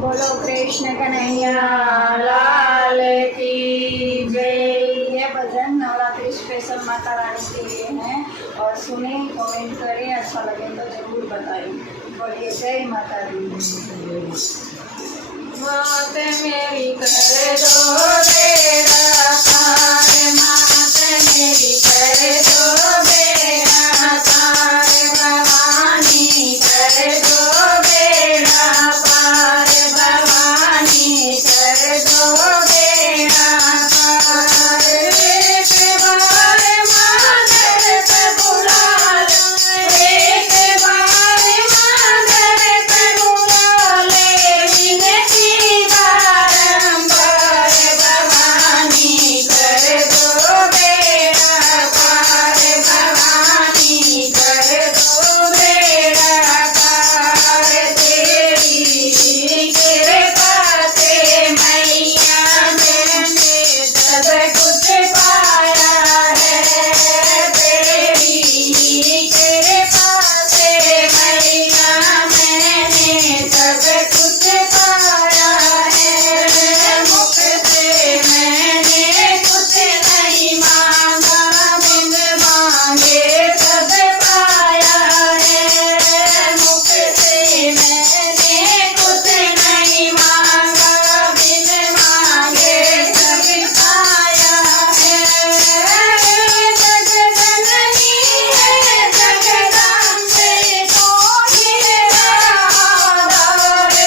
बोलो कृष्ण कन्हैया लाल की जय। ये भजन नवरात्रि स्पेशल माता रानी के लिए है और सुने, कमेंट करें, अच्छा लगे तो जरूर बताएं। बोलिए जय माता दी। मात मेरी कर दो बेड़ा पार, मात मेरी कर दो बेड़ा पार, भवानी कर दो बेड़ा पार, भवानी कर दो बेड़ा पार। एक बार मांगर पे बुला लो, एक बार मांगर पे बुला ले, विनती बारंबार, भवानी कर दो बेड़ा पार, भवानी कर दो बेड़ा पार। तेरी कृपा से मैया मैंने सब कुछ पाया है, तेरी कृपा से मैया मैंने सब कुछ पाया है। मुख से मैंने कुछ नहीं मांगा, बिन मांगे सब पाया है। मुख से मैंने कुछ नहीं मांगा, बिन मांगे सब पाया है। जगदननी है जगदम्बे, तू ही आधार,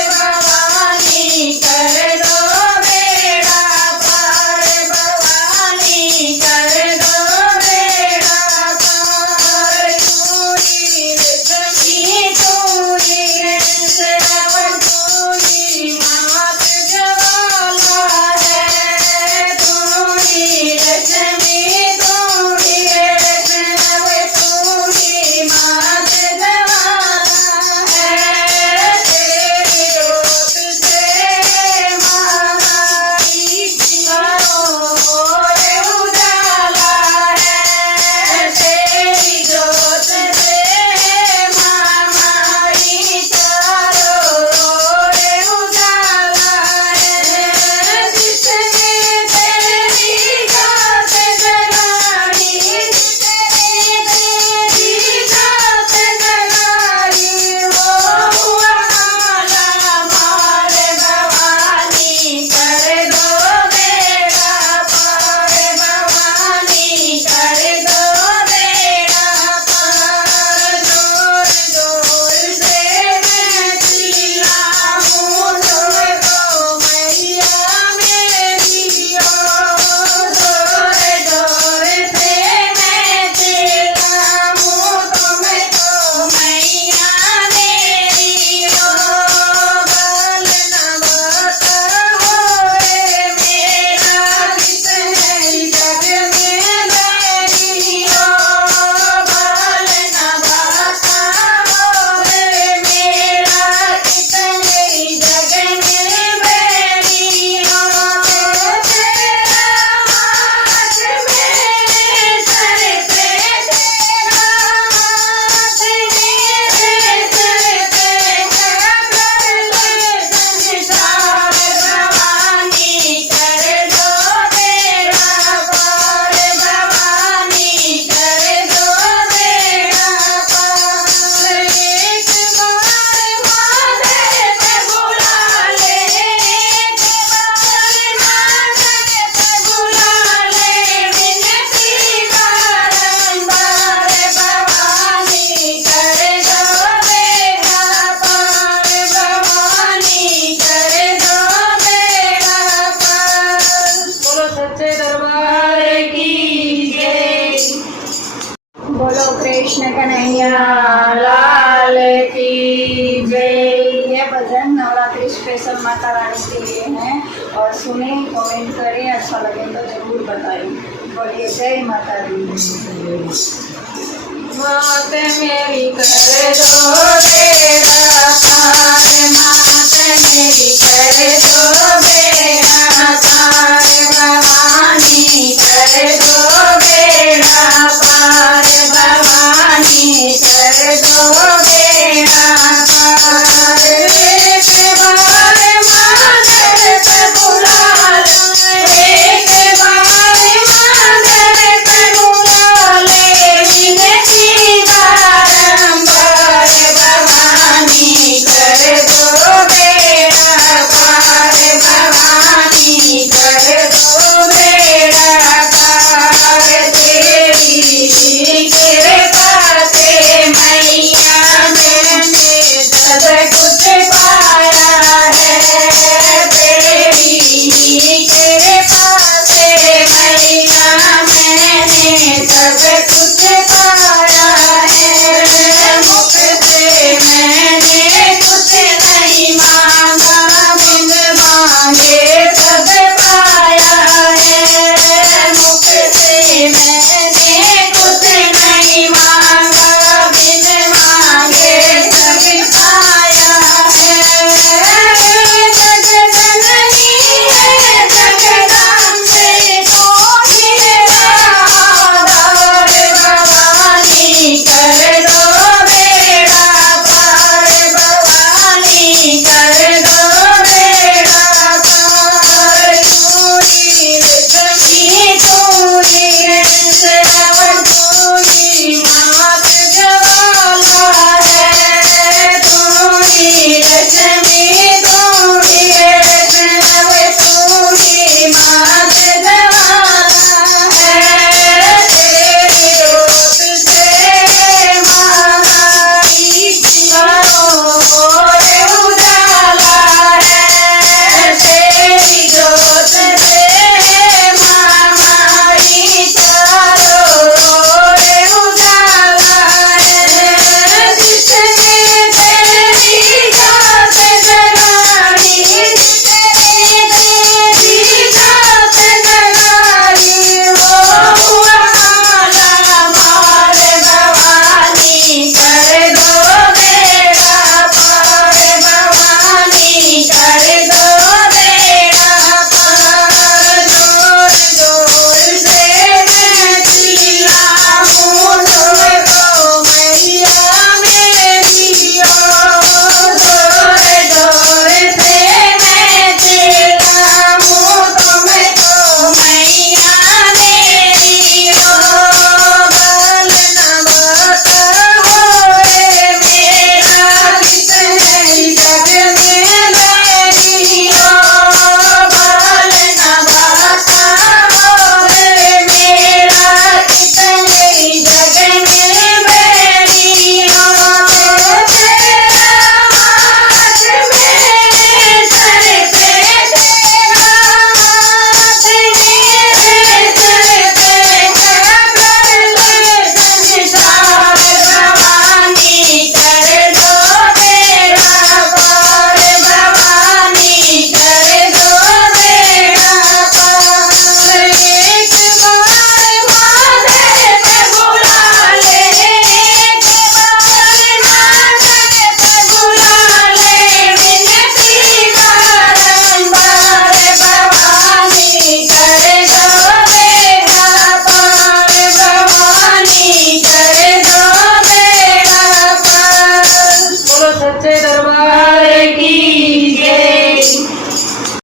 भवानी कर दो बेड़ा पार, भवानी कर दो बेड़ा पार। चूड़ी लक्ष्मी चूड़ी श्रव चूड़ी मात ज्वाला है, चूड़ी लक्ष्मी चूड़ी श्रव चूड़ी मात ज्वाला है। तेरी जोत से मालाई करो मोरे उजाला है, तेरी जोत से मालाई करो मोरे उजाला है। जिसने तेरी जोत जगाई, जिसने तेरी जोत जगाई, वो हुआ माला माल, भवानी कर दो बेड़ा पार, भवानी कर दो बेड़ा पार। जोर जोर से मैं चिल्लाऊं तुमको मैया मेरी ओ, जोर जोर से मैं चिल्लाऊं तुमको मैया मेरी ओ। बाल नवाता होए मेरा कितने जग में बैरी ओ, बाल नवाता होए मेरा कितने जग में बैरी ओ। तेरा हाथ मेरे सर पे, तेरा हाथ मेरे सर पे, कर ले संसार, भवानी कर दो बेड़ा पार, भवानी कर दो बेड़ा पार। एक बार मांगे पे बुला ले, एक बार मांगे पे बुला ले, विनती बारंबार, भवानी कर दो बेड़ा पार, भवानी कर दो बेड़ा पार। बोलो सच्चे दरबार की जय। बोलो कृष्ण कन्हैया लाल की जय। ये भजन नवरात्रि स्पेशल माता रानी के लिए है और सुने, कमेंट करें, अच्छा लगे तो जरूर बताएं। बोलिए जय माता दी। मात मेरी कर दो बेड़ा पार, मात मेरी कर दो बेड़ा पार, भवानी कर दो बेड़ा पार, भवानी कर दो